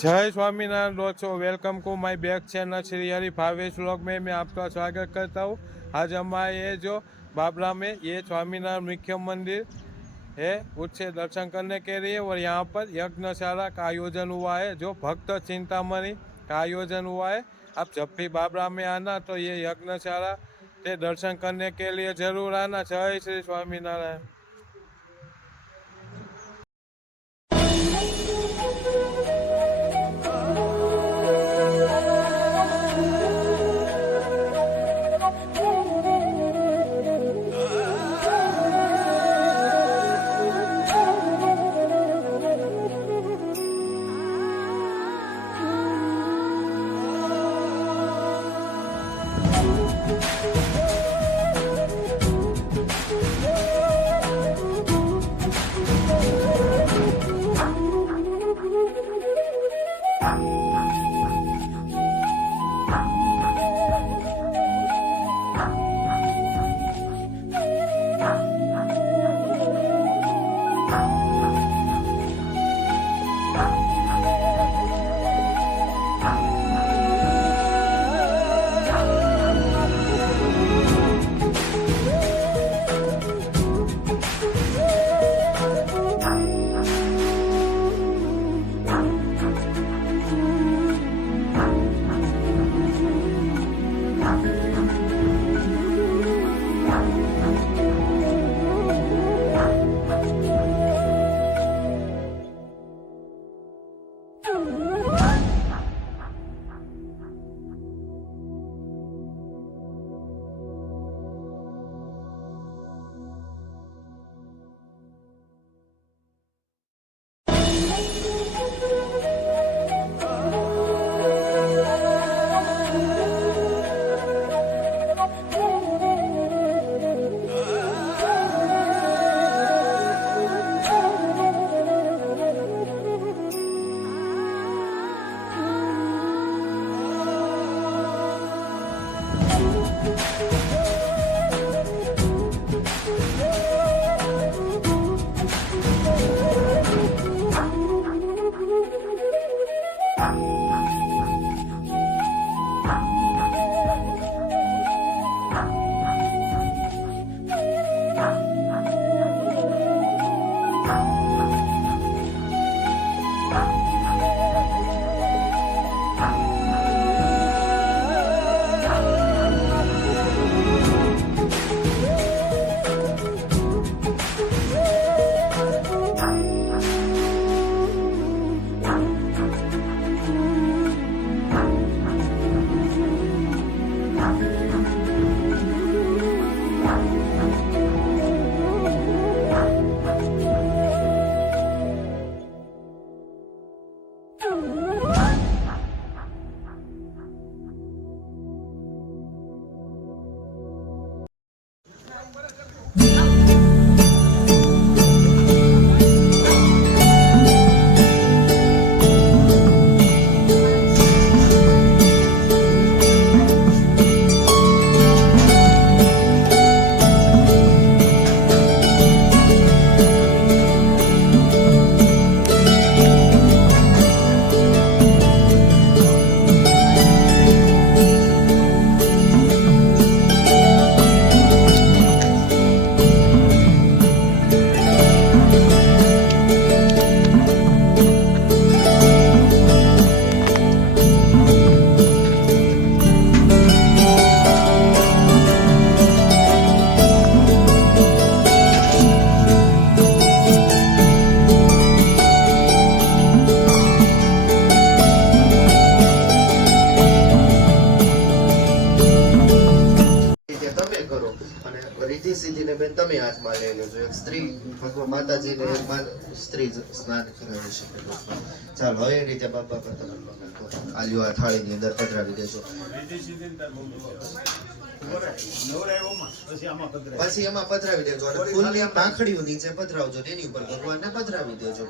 जय स्वामीनारायण दोस्तों, welcome to my back channel Shri Hari Bhavesh vlog में मैं आपका स्वागत करता हूँ। आज हमारे ये जो बाबरा में ये स्वामीनारायण मुख्य मंदिर है उससे दर्शन करने के लिए, और यहाँ पर यज्ञशाला का आयोजन हुआ है, जो भक्त चिंतामणि का आयोजन हुआ है। आप जब भी बाबरा में आना तो ये यज्ञशाला से दर्शन करने के लिए जरूर आना। जय श्री स्वामीनारायण। બેન તમે હાથમાં લઈ લેજો. એક સ્ત્રી ભગવાન માતાજીને એક સ્ત્રી સ્નાન કરાવી શકે. ચાલો હવે એ રીતે બાપા પર તમે આલ્યો આ થાળીની અંદર પધરાવી દેજો. પછી એમાં પધરાવી દેજો અને ફૂલની પાંખડીઓ નીચે પધરાવજો, તેની ઉપર ભગવાનને પધરાવી દેજો.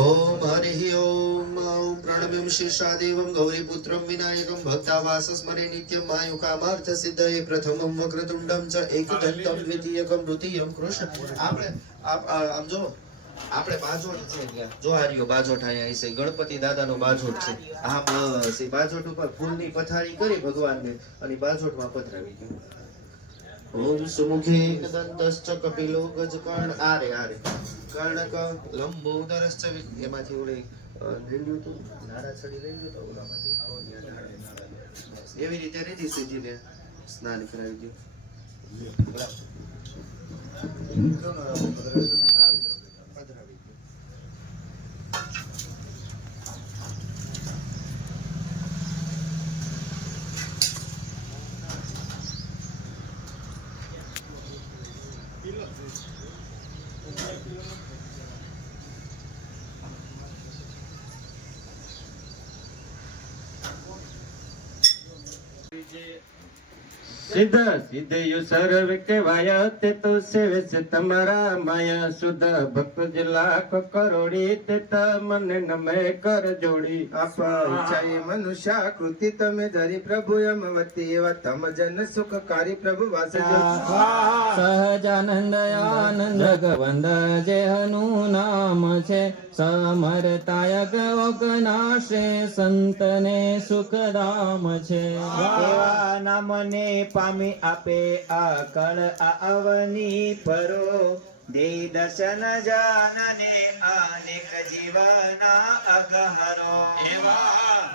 ओम हरि ओम प्रणम्यं शेषादेवं गौरीपुत्रं विनायकं भक्तावासस्मरे नित्यं मायुकामार्थ सिद्धये प्रथमं वक्रतुंडं च एकदन्तं द्वितीयकं तृतीयं कृष्ण. આપણે આમ જો આપણે બાજોટ છે ત્યાં જો આ રહ્યો બાજોટ અહીંયા છે ગણપતિ દાદાનો બાજોટ છે હા બસ એ બાજોટ ઉપર ફૂલની પથારી કરી ભગવાનને અને બાજોટમાં પધરાવી ગયું ઓમ સુમુખે દંતશ્ચ કપિલો ગજકર્ણ આરે કર્ણક લંબોદરશ્ચ એમાંથી ઓલે લઈ લ્યું તું નાડા છડી લઈ લ્યું તો ઓલામાંથી નાડા. એવી રીતે રીતિ સીધીને સ્નાન કરાવી દઉં. સિદ્ધ સિદ્ધયુ સર્વ કહેવાય તે તો સેવે છે તમારા માયા શુદ્ધ ભક્ત જ લાખ કરોડી તે તમને નમે કર જોડી આપા ઈચ્છાએ મનુષ્યાકૃતિ તમે ધરી પ્રભુ અમવતી એવા તમ જન સુખકારી પ્રભુ વાસજો સહજાનંદ આનંદ ગવંદ જેહનું નામ છે સમરતાયક ઓગનાશે સંતને સુખધામ છે એવા નામને પામી આપે આકળ આ અવની પરો દે દર્શન જાનને અનેક જીવના અગહરો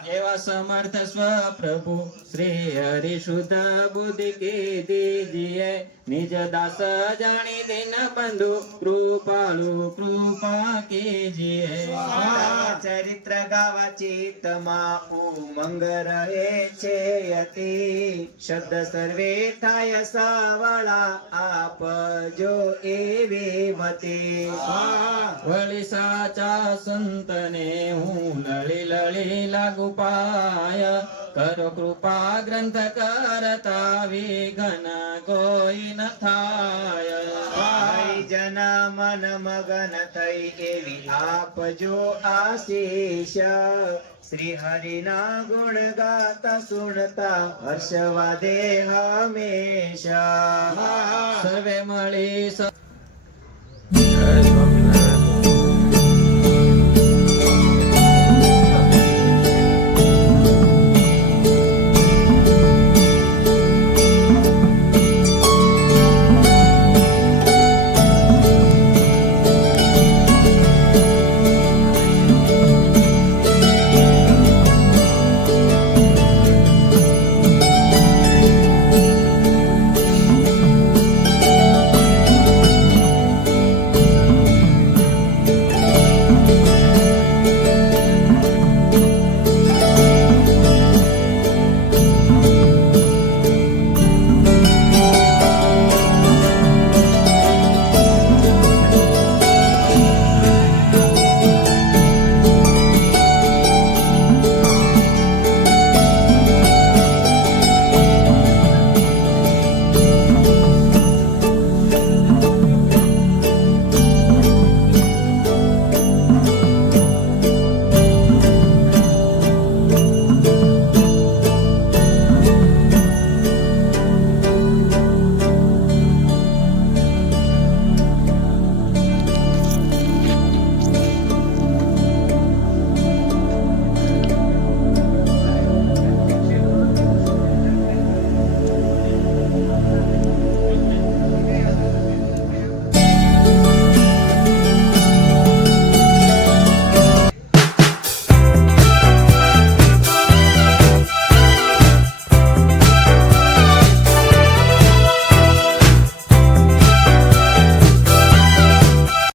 એવા સમર્થ સ્વપ્રભુ શ્રી હરિ શુદ્ધ બુદ્ધિ કીધીજીએ નિજ દાસ જાણી દિન બંધુ કૃપાલુ કૃપા કીજીએ ચરિત્ર ગાવા ચિત્તમાં ઉમંગ રહે છે અતિ શબ્દ સર્વે થાય સાવળા આપજો એવી મતી વળી સાચા સંતને હું લળી લળી લાગુ પાય કરો કૃપા ગ્રંથ કરતા વિઘ્ન કોઈ ન થાય ભાઈ જના મન મગન થઈ એવી આપજો આશીષ શ્રી હરિના ગુણ ગાતા સુણતા હર્ષવાદે હંમેશા સર્વે મળી જય